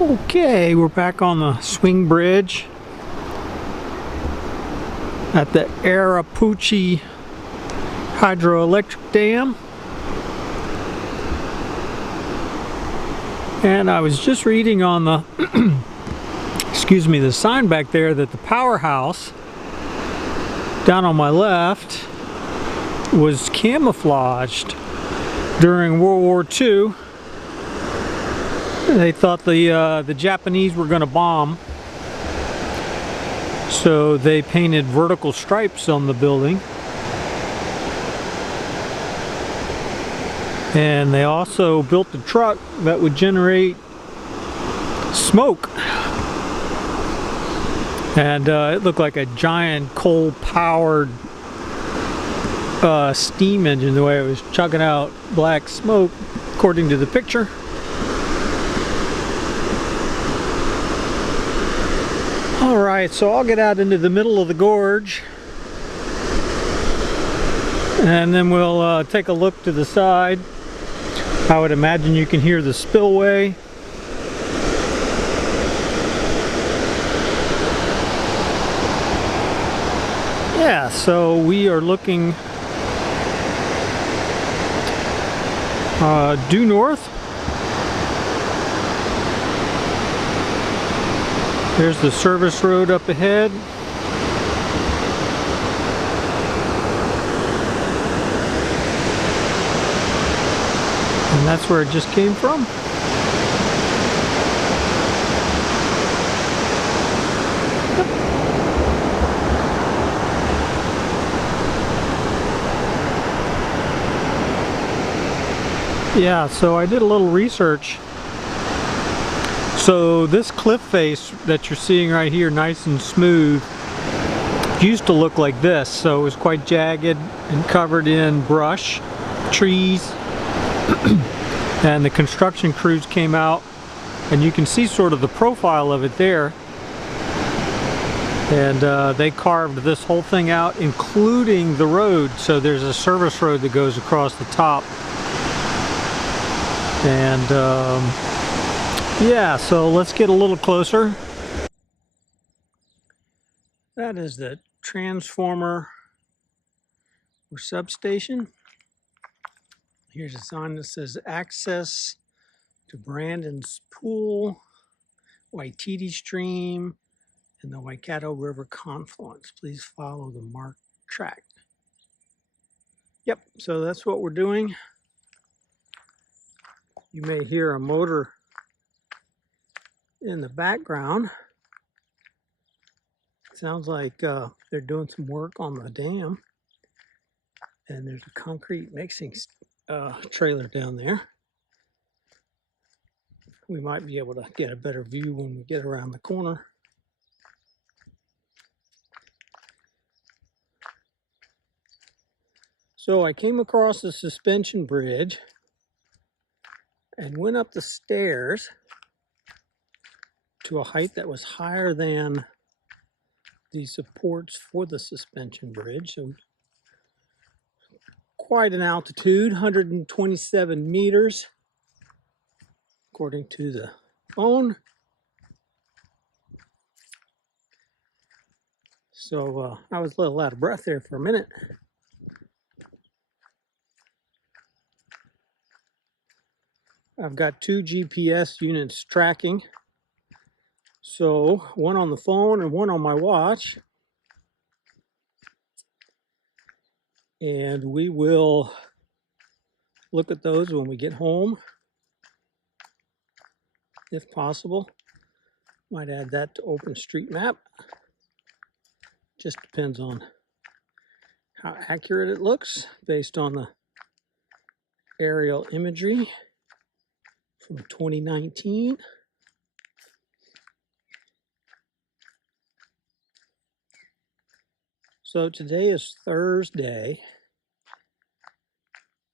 Okay, we're back on the swing bridge at the Arapuni hydroelectric dam. And I was just reading on the excuse me, the sign back there that the powerhouse down on my left was camouflaged during World War II. They thought the Japanese were going to bomb, so they painted vertical stripes on the building. And they also built a truck that would generate smoke. And it looked like a giant coal-powered steam engine, the way it was chugging out black smoke, according to the picture. Alright, so I'll get out into the middle of the gorge, and then we'll take a look to the side. I would imagine you can hear the spillway. Yeah, so we are looking due north. There's the service road up ahead. And that's where it just came from. Yeah, so I did a little research. So this cliff face that you're seeing right here, nice and smooth, used to look like this. So it was quite jagged and covered in brush, trees, and the construction crews came out, and you can see sort of the profile of it there. And they carved this whole thing out, including the road. So there's a service road that goes across the top. And yeah, so let's get a little closer. That is the transformer or substation. Here's a sign that says access to Brandon's Pool, Waikato Stream, and the Waikato River confluence. Please follow the marked track. Yep, so that's what we're doing. You may hear a motor in the background. Sounds like they're doing some work on the dam. And there's a concrete mixing trailer down there. We might be able to get a better view when we get around the corner. So I came across the suspension bridge and went up the stairs to a height that was higher than the supports for the suspension bridge. So quite an altitude, 127 meters, according to the phone. So I was a little out of breath there for a minute. I've got 2 GPS units tracking. So one on the phone and one on my watch. And we will look at those when we get home, if possible. Might add that to OpenStreetMap. Just depends on how accurate it looks based on the aerial imagery from 2019. So today is Thursday,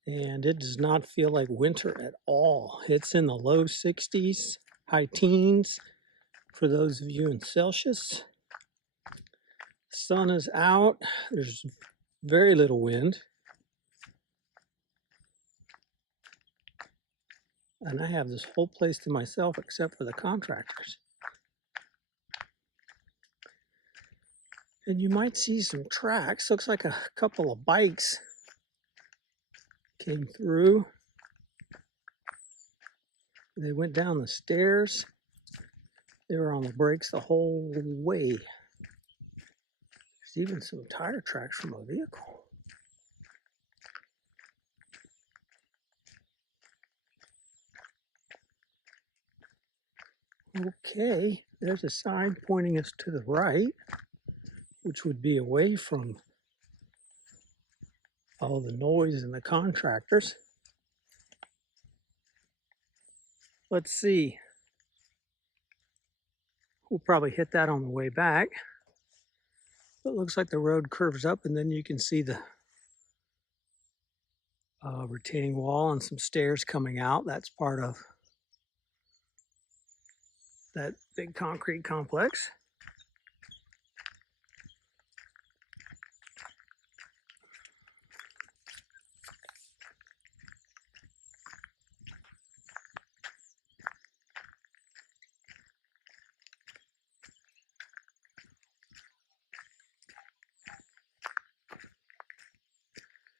and it does not feel like winter at all. It's in the low 60s, high teens for those of you in Celsius. The sun is out. There's very little wind. And I have this whole place to myself except for the contractors. And you might see some tracks. Looks like a couple of bikes came through. They went down the stairs. They were on the brakes the whole way. There's even some tire tracks from a vehicle. Okay, there's a sign pointing us to the right, which would be away from all the noise and the contractors. Let's see. We'll probably hit that on the way back. But it looks like the road curves up, and then you can see the retaining wall and some stairs coming out. That's part of that big concrete complex.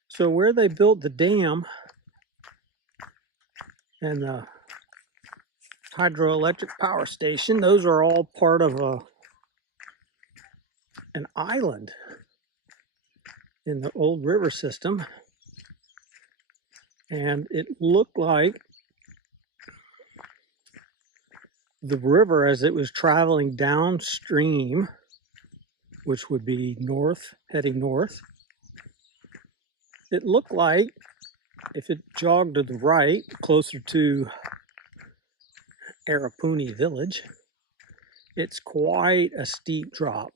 So where they built the dam and the hydroelectric power station, those are all part of an island in the old river system. And it looked like the river, as it was traveling downstream, which would be north, heading north, it looked like if it jogged to the right, closer to Arapuni village, it's quite a steep drop,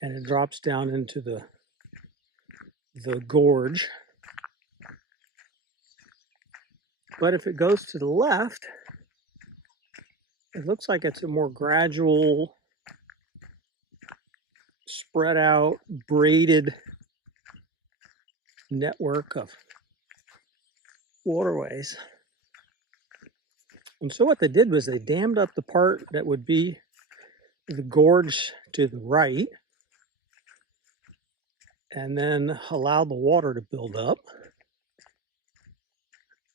and it drops down into the gorge. But if it goes to the left, it looks like it's a more gradual, spread out, braided network of waterways. And so what they did was they dammed up the part that would be the gorge to the right, and then allowed the water to build up.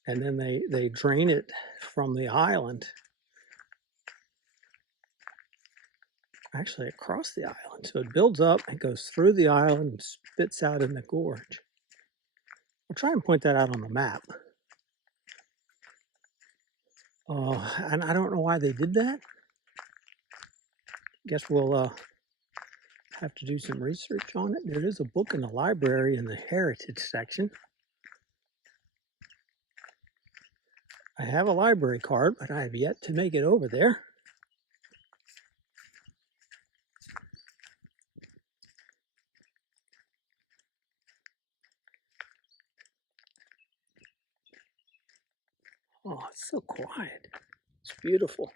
And then they drain it from the island, actually across the island. So it builds up, it goes through the island and spits out in the gorge. I'll try and point that out on the map. And I don't know why they did that. Guess we'll have to do some research on it. There is a book in the library in the heritage section. I have a library card, but I have yet to make it over there. Oh, it's so quiet. It's beautiful.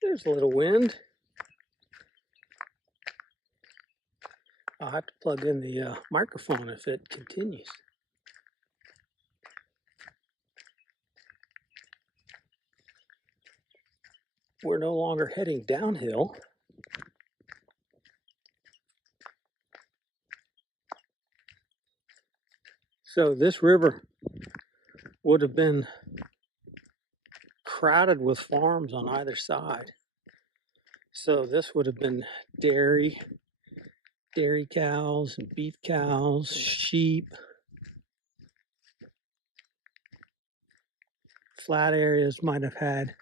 There's a little wind. I'll have to plug in the microphone if it continues. We're no longer heading downhill. So this river would have been crowded with farms on either side. So this would have been dairy cows and beef cows, sheep. Flat areas might have had,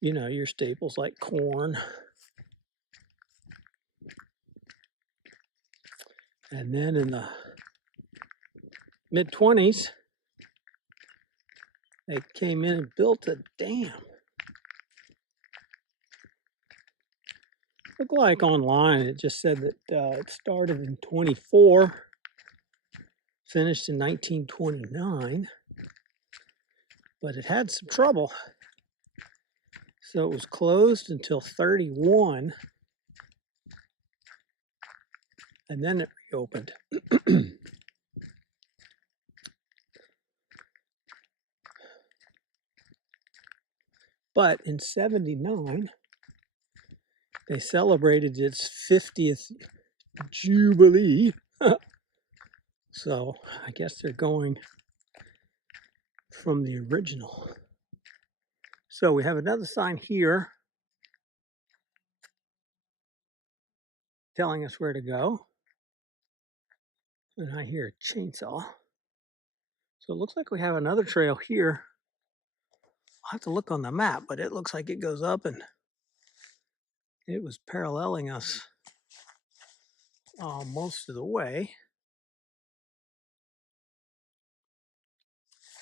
you know, your staples like corn. And then in the mid-20s, they came in and built a dam. Looked like online, it just said that it started in 24, finished in 1929, but it had some trouble. So it was closed until 31, and then it reopened. But in '79, they celebrated its 50th Jubilee. So I guess they're going from the original. So we have another sign here telling us where to go. And I hear a chainsaw. So it looks like we have another trail here. I'll have to look on the map, but it looks like it goes up and it was paralleling us most of the way.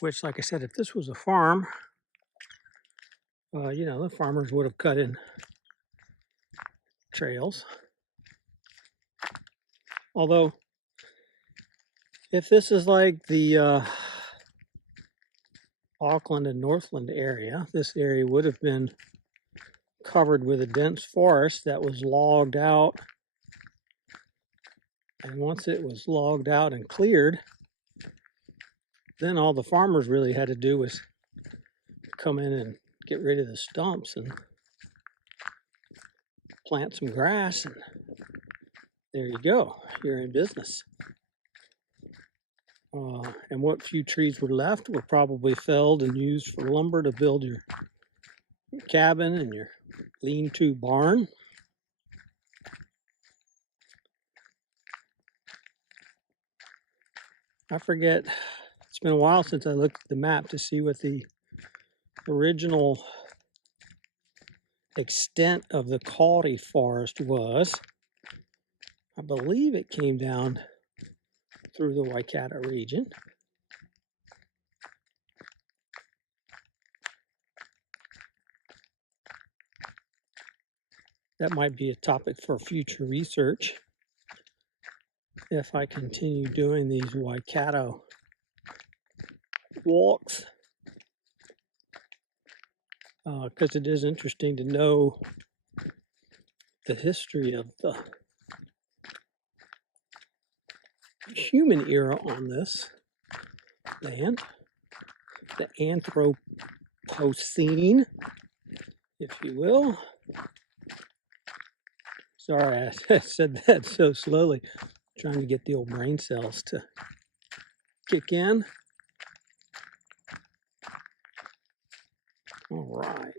Which, like I said, if this was a farm, you know, the farmers would have cut in trails. Although, if this is like the Auckland and Northland area, this area would have been covered with a dense forest that was logged out. And once it was logged out and cleared, then all the farmers really had to do was come in and get rid of the stumps and plant some grass, and there you go, you're in business. And what few trees were left were probably felled and used for lumber to build your cabin and your lean-to barn. I forget, it's been a while since I looked at the map to see what the original extent of the Kauri forest was. I believe it came down through the Waikato region. That might be a topic for future research if I continue doing these Waikato walks, because it is interesting to know the history of the human era on this land, the Anthropocene, if you will. Sorry, I said that so slowly, trying to get the old brain cells to kick in. All right.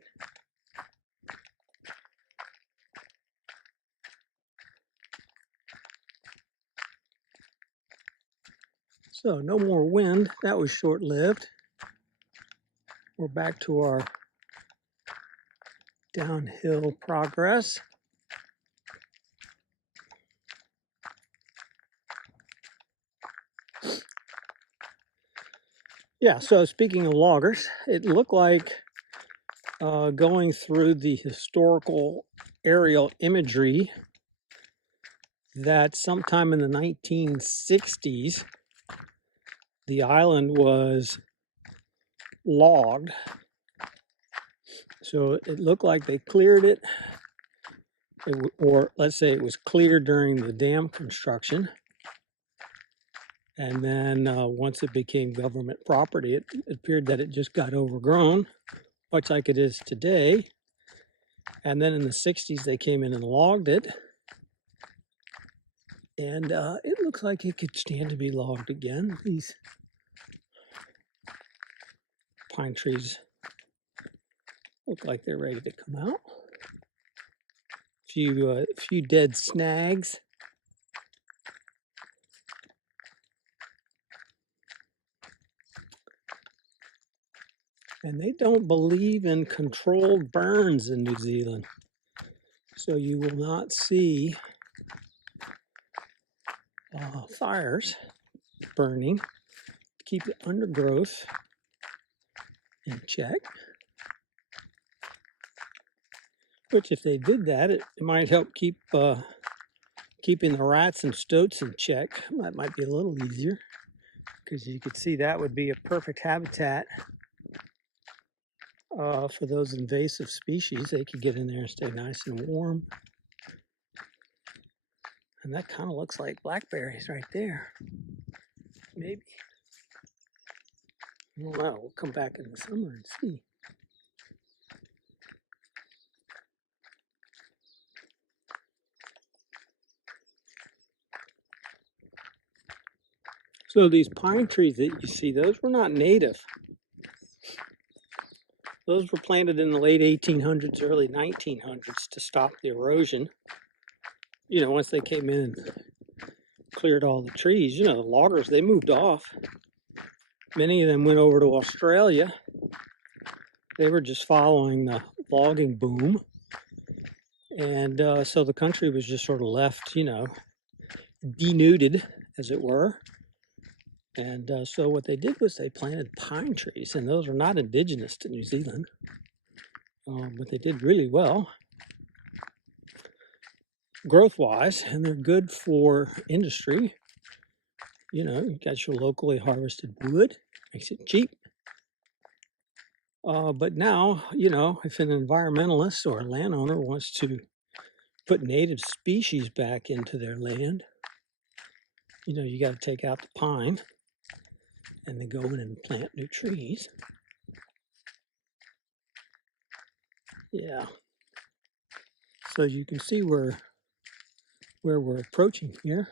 So no more wind. That was short-lived. We're back to our downhill progress. Yeah, so speaking of loggers, it looked like going through the historical aerial imagery that sometime in the 1960s, the island was logged. So it looked like they cleared it, or let's say it was cleared during the dam construction. And then once it became government property, it appeared that it just got overgrown, much like it is today. And then in the 60s, they came in and logged it. And it looks like it could stand to be logged again. These pine trees look like they're ready to come out. Few dead snags. And they don't believe in controlled burns in New Zealand. So you will not see fires burning to keep the undergrowth in check. Which, if they did that, it might help keep keeping the rats and stoats in check. That might be a little easier, because you could see that would be a perfect habitat for those invasive species. They could get in there and stay nice and warm. And that kind of looks like blackberries right there. Maybe. I don't know. We'll come back in the summer and see. So these pine trees that you see, those were not native. Those were planted in the late 1800s, early 1900s to stop the erosion. You know, once they came in and cleared all the trees, you know, the loggers, they moved off. Many of them went over to Australia. They were just following the logging boom. And so the country was just sort of left, you know, denuded, as it were. And so what they did was they planted pine trees, and those are not indigenous to New Zealand. But they did really well growth-wise, and they're good for industry. You know, you got your locally harvested wood, makes it cheap. But now, you know, if an environmentalist or a landowner wants to put native species back into their land, you know, you got to take out the pine and then go in and plant new trees. Yeah. So you can see where we're approaching here.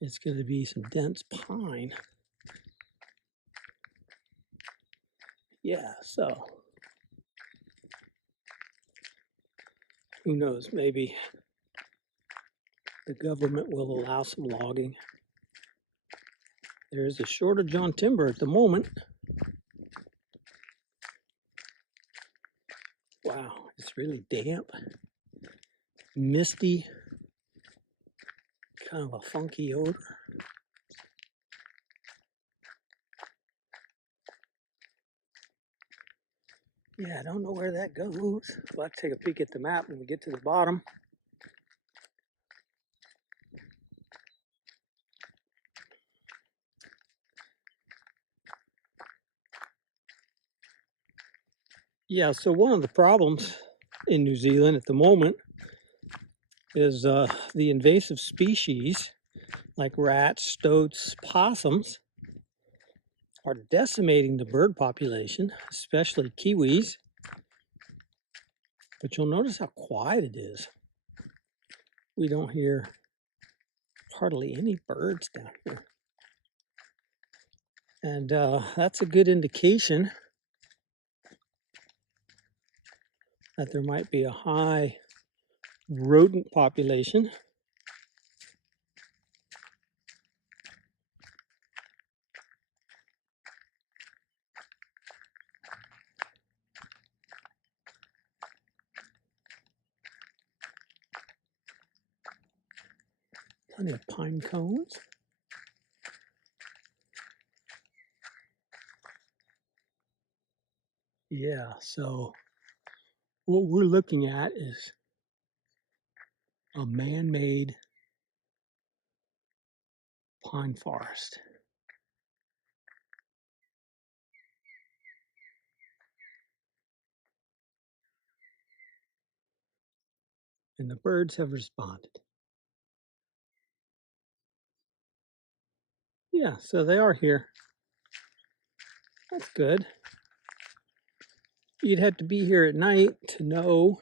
It's going to be some dense pine. Yeah, so who knows, maybe the government will allow some logging. There is a shortage on timber at the moment. Wow, it's really damp, misty, kind of a funky odor. Yeah, I don't know where that goes. We'll have to take a peek at the map when we get to the bottom. Yeah, so one of the problems in New Zealand at the moment is the invasive species like rats, stoats, possums are decimating the bird population, especially kiwis. But you'll notice how quiet it is. We don't hear hardly any birds down here. And that's a good indication that there might be a high rodent population. Plenty of pine cones. Yeah, so what we're looking at is a man-made pine forest. And the birds have responded. Yeah, so they are here. That's good. You'd have to be here at night to know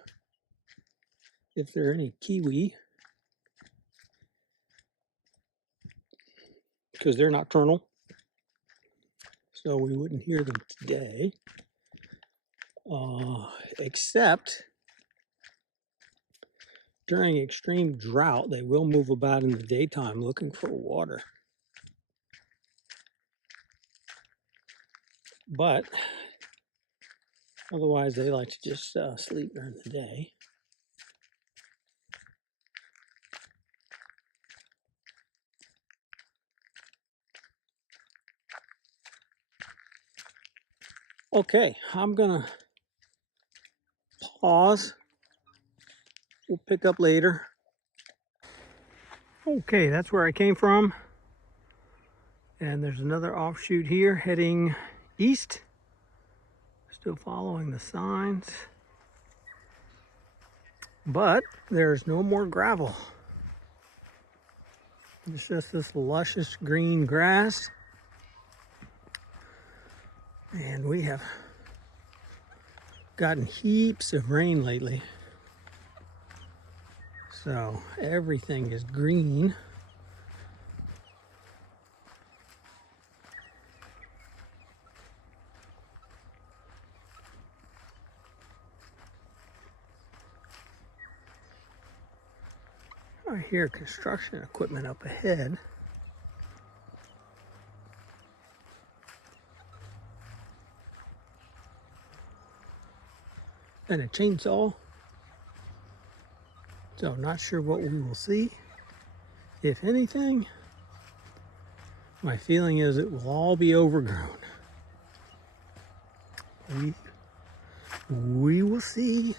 if there are any kiwi, because they're nocturnal. So we wouldn't hear them today, except during extreme drought, they will move about in the daytime looking for water. But otherwise, they like to just sleep during the day. Okay, I'm gonna pause. We'll pick up later. Okay, that's where I came from. And there's another offshoot here heading east. Still following the signs. But there's no more gravel. It's just this luscious green grass. And we have gotten heaps of rain lately. So everything is green. I hear construction equipment up ahead. And a chainsaw. So I'm not sure what we will see. If anything, my feeling is it will all be overgrown. We will see.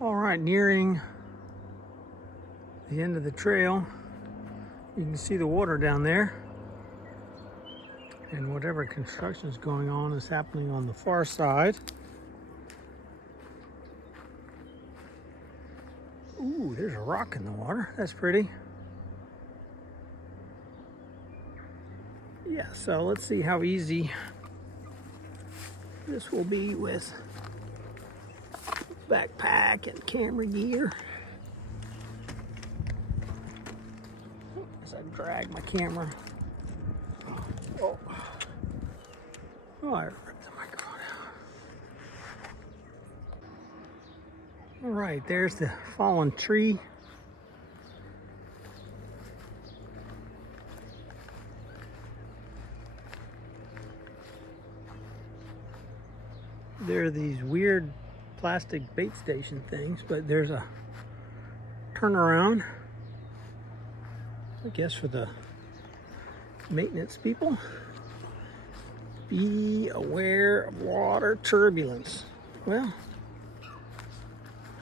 All right, nearing the end of the trail. You can see the water down there. And whatever construction is going on is happening on the far side. Ooh, there's a rock in the water. That's pretty. Yeah, so let's see how easy this will be with backpack and camera gear. As I drag my camera. Oh, I ripped the microphone out. All right, there's the fallen tree. There are these weird plastic bait station things, but there's a turnaround, I guess, for the maintenance people. Be aware of water turbulence. Well,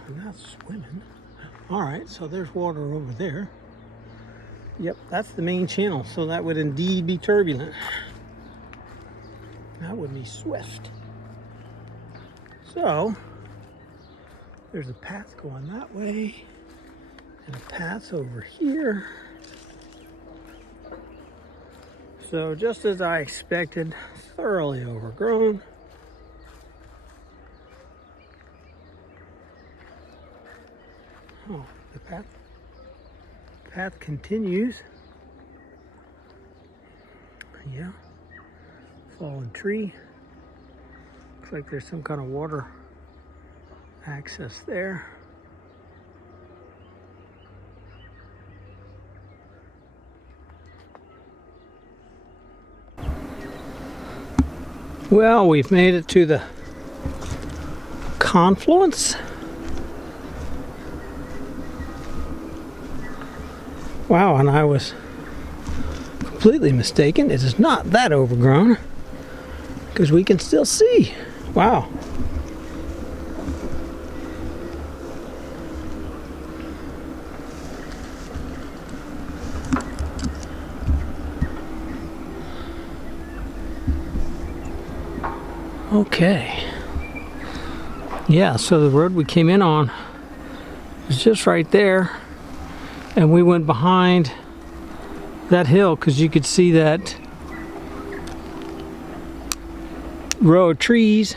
I'm not swimming. All right, so there's water over there. Yep, that's the main channel, so that would indeed be turbulent. That would be swift. So, there's a path going that way, and a path over here. So, just as I expected, thoroughly overgrown. Oh, the path continues. Yeah, fallen tree. Looks like there's some kind of water access there. Well, we've made it to the confluence. Wow, and I was completely mistaken. It is not that overgrown because we can still see. Wow. Okay. Yeah, so the road we came in on is just right there. And we went behind that hill because you could see that row of trees.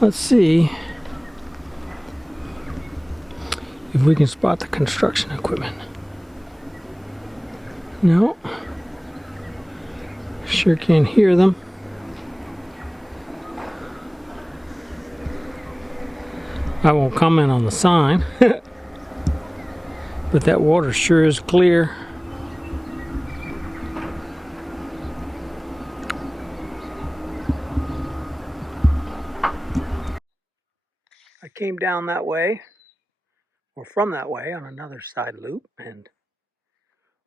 Let's see if we can spot the construction equipment. No. Sure can't hear them. I won't comment on the sign, but that water sure is clear. I came down that way, or from that way on another side loop, and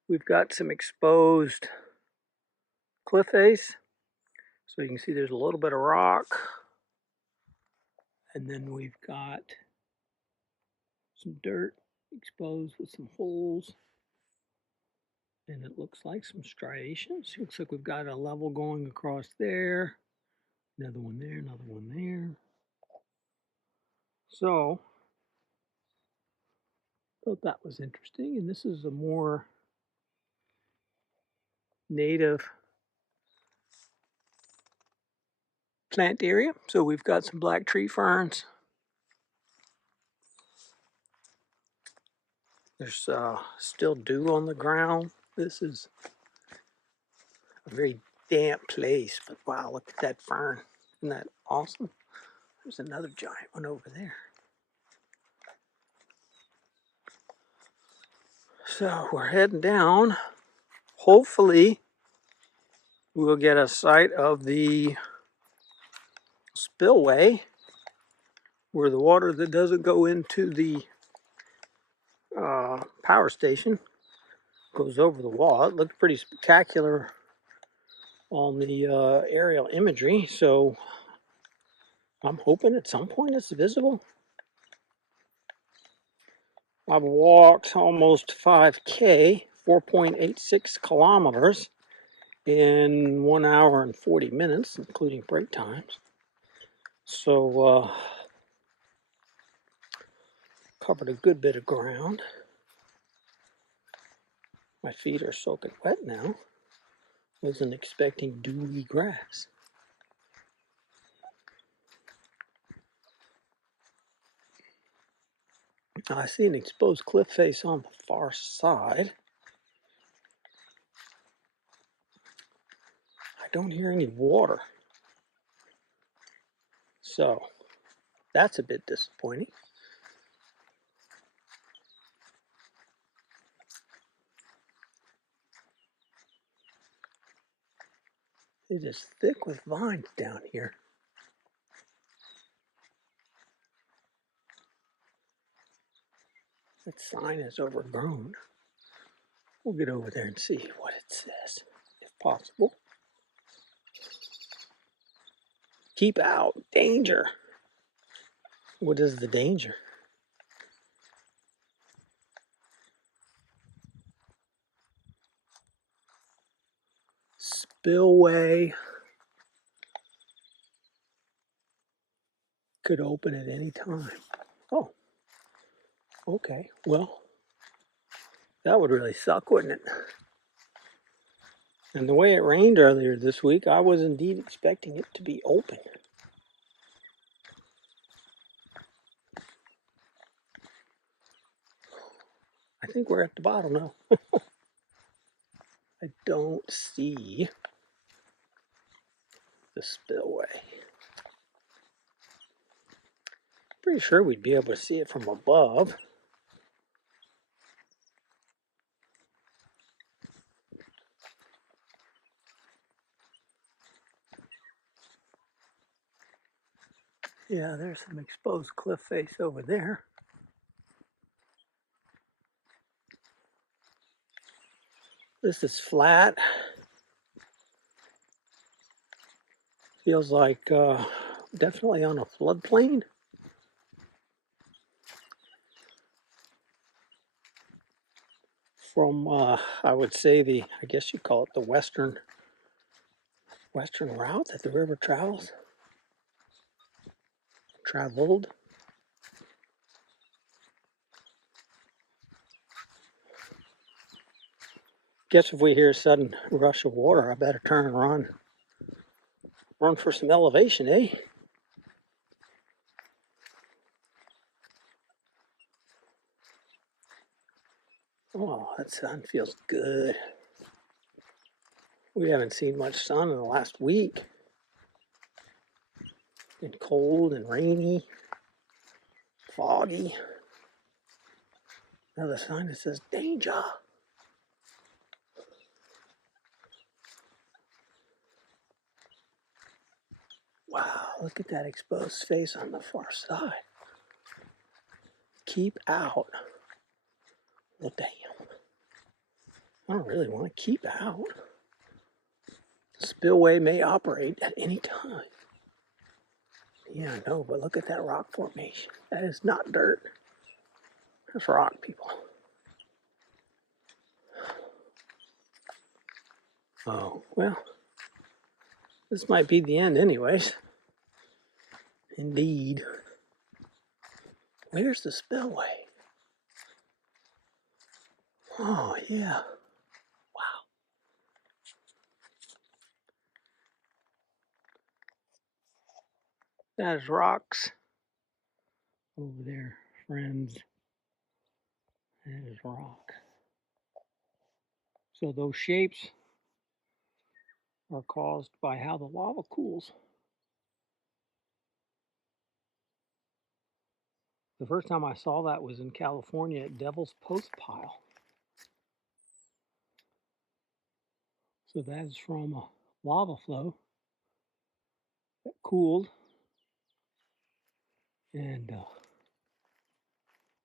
we've got some exposed cliff face. So you can see there's a little bit of rock. And then we've got some dirt exposed with some holes. And it looks like some striations. Looks like we've got a level going across there. Another one there, another one there. So, thought that was interesting. And this is a more native plant area. So we've got some black tree ferns. There's still dew on the ground. This is a very damp place, but wow, look at that fern. Isn't that awesome? There's another giant one over there. So we're heading down. Hopefully we'll get a sight of the spillway where the water that doesn't go into the power station goes over the wall. It looked pretty spectacular on the aerial imagery, so I'm hoping at some point it's visible. I've walked almost 5K, 4.86 kilometers in 1 hour and 40 minutes, including break times. So covered a good bit of ground. My feet are soaking wet now. Wasn't expecting dewy grass. I see an exposed cliff face on the far side. I don't hear any water. So that's a bit disappointing. It is thick with vines down here. That sign is overgrown. We'll get over there and see what it says, if possible. Keep out, danger. What is the danger? Spillway could open at any time. Oh, okay. Well, that would really suck, wouldn't it? And the way it rained earlier this week, I was indeed expecting it to be open. I think we're at the bottom now. I don't see the spillway. Pretty sure we'd be able to see it from above. Yeah, there's some exposed cliff face over there. This is flat. Feels like definitely on a floodplain. From, I would say I guess you call it the western route that the river traveled. Guess if we hear a sudden rush of water, I better turn and run. Run for some elevation, eh? Oh, that sun feels good. We haven't seen much sun in the last week. It's been cold and rainy, foggy. Another sign that says danger. Wow, look at that exposed face on the far side. Keep out. Well, damn. I don't really want to keep out. The spillway may operate at any time. Yeah, I know, but look at that rock formation. That is not dirt. That's rock, people. Oh, well, this might be the end anyways. Indeed. Where's the spillway? Oh, yeah. Wow. That is rocks over there, friends. That is rock. So those shapes are caused by how the lava cools. The first time I saw that was in California at Devil's Post Pile. So that is from a lava flow that cooled and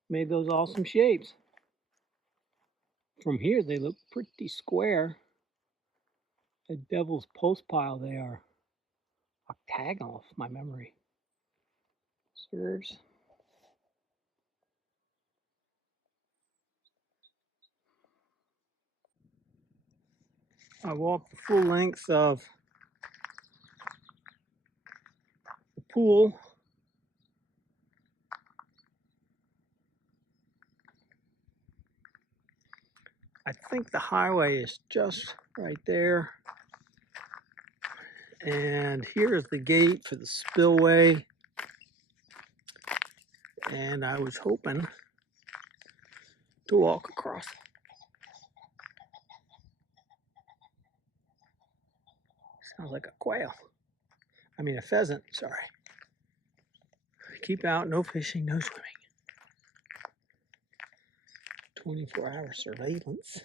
made those awesome shapes. From here they look pretty square. At Devil's Post Pile they are octagonal, if my memory serves. I walked the full length of the pool. I think the highway is just right there. And here is the gate for the spillway. And I was hoping to walk across. Sounds like a quail. I mean a pheasant, sorry. Keep out, no fishing, no swimming. 24-hour surveillance.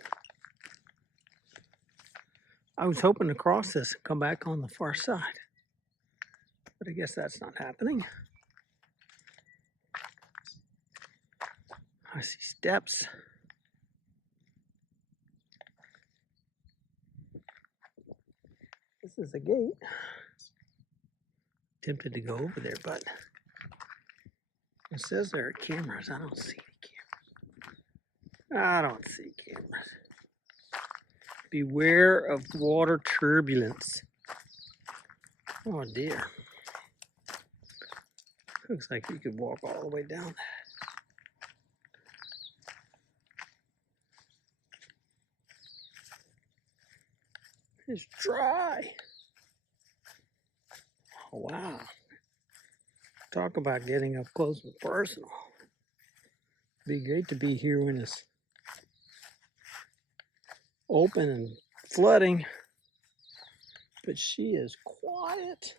I was hoping to cross this and come back on the far side, but I guess that's not happening. I see steps. This is a gate. Tempted to go over there, but it says there are cameras. I don't see any cameras. I don't see cameras. Beware of water turbulence. Oh dear. Looks like you could walk all the way down. It's dry. Oh, wow. Talk about getting up close and personal. It'd be great to be here when it's open and flooding, but she is quiet.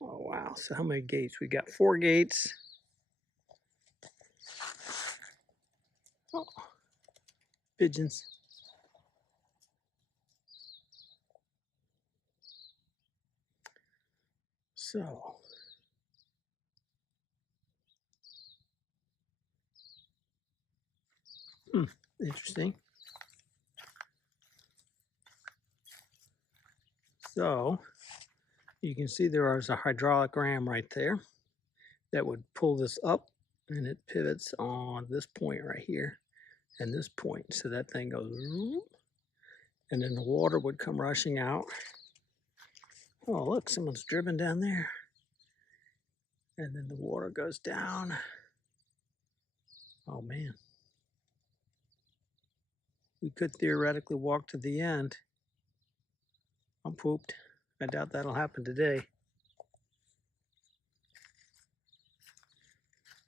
Oh wow, so how many gates? We got 4 gates. Oh, pigeons. So interesting. So you can see there is a hydraulic ram right there that would pull this up, and it pivots on this point right here and this point. So that thing goes, and then the water would come rushing out. Oh, look, someone's driven down there. And then the water goes down. Oh man. We could theoretically walk to the end. I'm pooped. I doubt that'll happen today.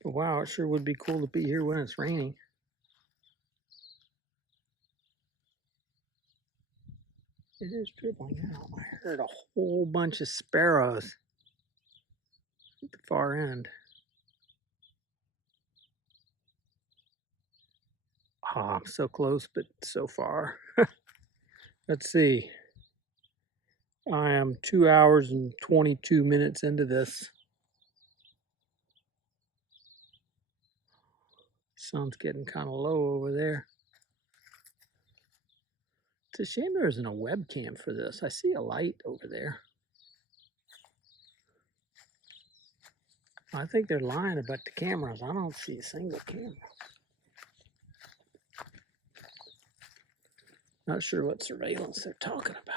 But wow, it sure would be cool to be here when it's raining. It is dribbling out. I heard a whole bunch of sparrows at the far end. Oh, I'm so close, but so far. Let's see. I am 2 hours and 22 minutes into this. Sun's getting kind of low over there. It's a shame there isn't a webcam for this. I see a light over there. I think they're lying about the cameras. I don't see a single camera. Not sure what surveillance they're talking about.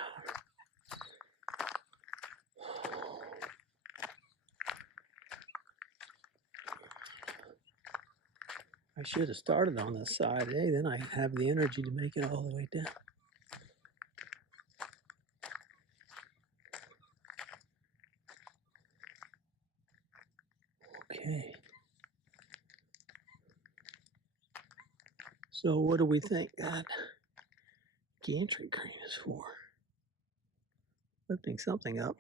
I should have started on this side, eh? Then I have the energy to make it all the way down. Okay. So what do we think that gantry crane is for? lifting something up.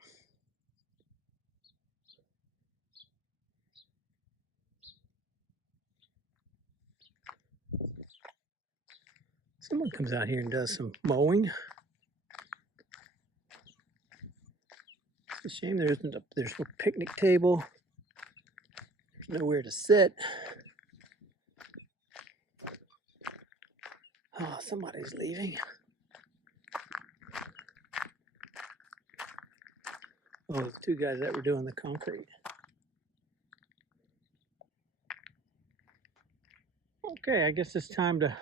Someone comes out here and does some mowing. It's a shame there's no picnic table. There's nowhere to sit. Oh, somebody's leaving. Oh, the two guys that were doing the concrete. Okay, I guess it's time to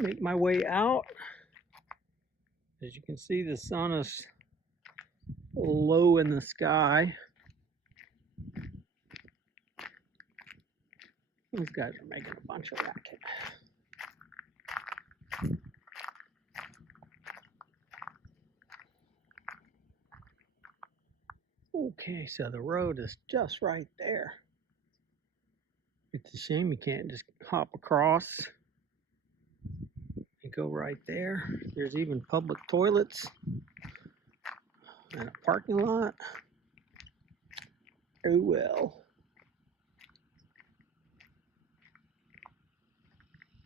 make my way out. As you can see, the sun is low in the sky. Those guys are making a bunch of racket. Okay, so the road is just right there. It's a shame you can't just hop across and go right there. There's even public toilets and a parking lot. Oh well.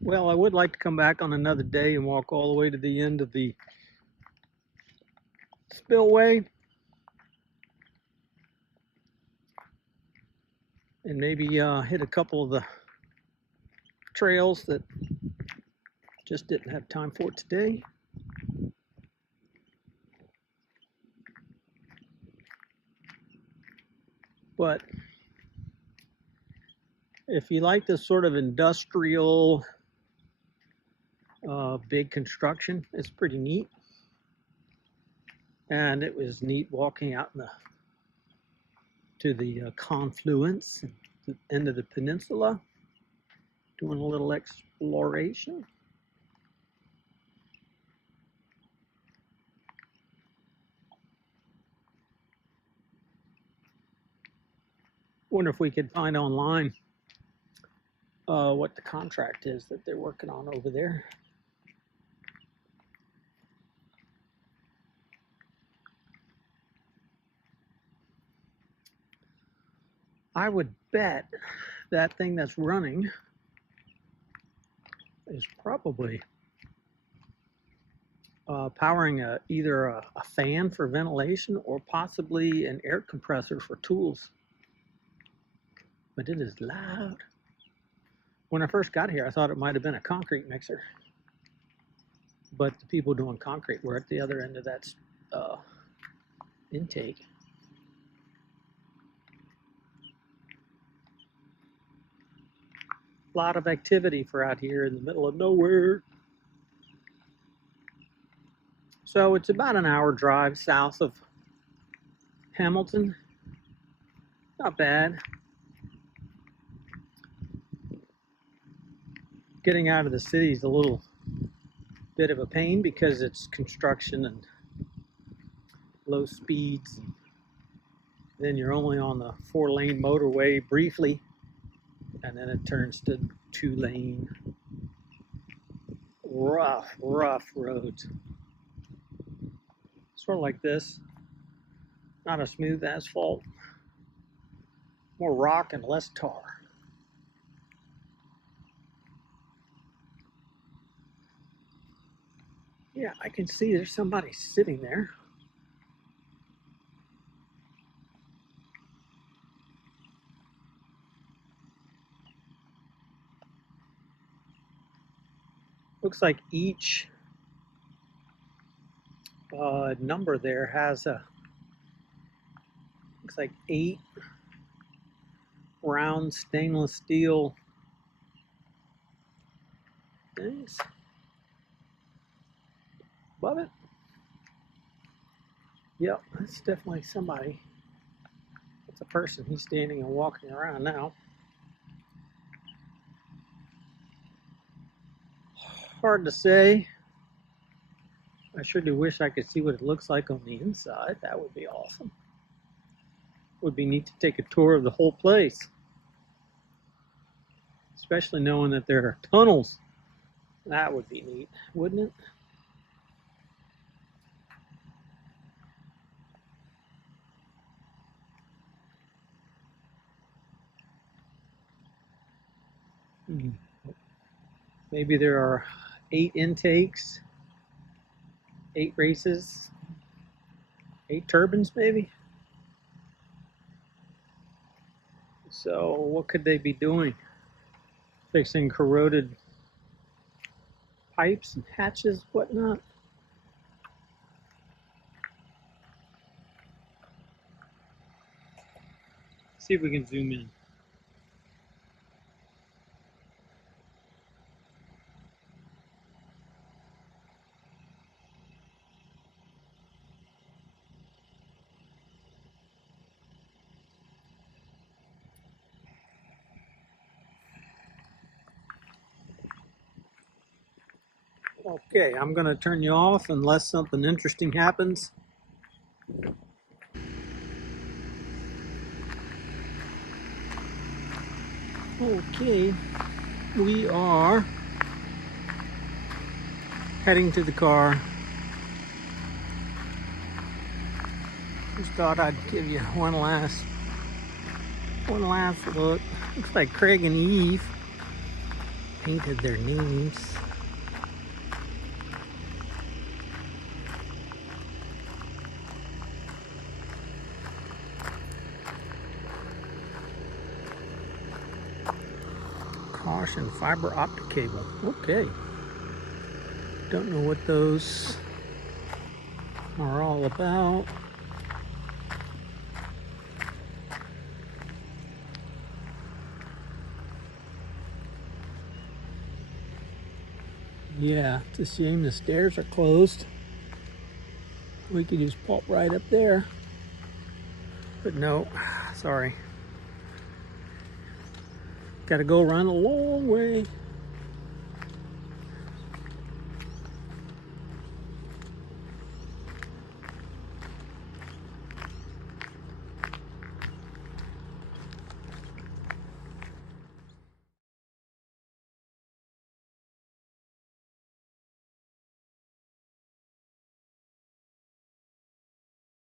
Well, I would like to come back on another day and walk all the way to the end of the Spillway and maybe hit a couple of the trails that just didn't have time for today. But if you like this sort of industrial big construction, it's pretty neat. And it was neat walking out to the confluence at the end of the peninsula, doing a little exploration. Wonder if we could find online what the contract is that they're working on over there. I would bet that thing that's running is probably powering either a fan for ventilation or possibly an air compressor for tools. But it is loud. When I first got here, I thought it might have been a concrete mixer. But the people doing concrete were at the other end of that intake. A lot of activity for out here in the middle of nowhere. So it's about an hour drive south of Hamilton. Not bad. Getting out of the city is a little bit of a pain because it's construction and low speeds. Then you're only on the 4-lane motorway briefly, and then it turns to 2-lane. Rough roads. Sort of like this. Not a smooth asphalt. More rock and less tar. Yeah, I can see there's somebody sitting there. Looks like each number there has looks like 8 round stainless steel things above it. Yep, that's definitely somebody. It's a person. He's standing and walking around now. Hard to say. I sure do wish I could see what it looks like on the inside. That would be awesome. Would be neat to take a tour of the whole place. Especially knowing that there are tunnels. That would be neat, wouldn't it? Maybe there are 8 intakes, 8 races, 8 turbines maybe. So what could they be doing? Fixing corroded pipes and hatches, whatnot. See if we can zoom in. Okay, I'm going to turn you off unless something interesting happens. Okay, we are heading to the car. Just thought I'd give you one last look. Looks like Craig and Eve painted their names. Caution, fiber optic cable. Okay. Don't know what those are all about. Yeah, it's a shame the stairs are closed. We could just pop right up there. But no, sorry. Gotta go around a long way.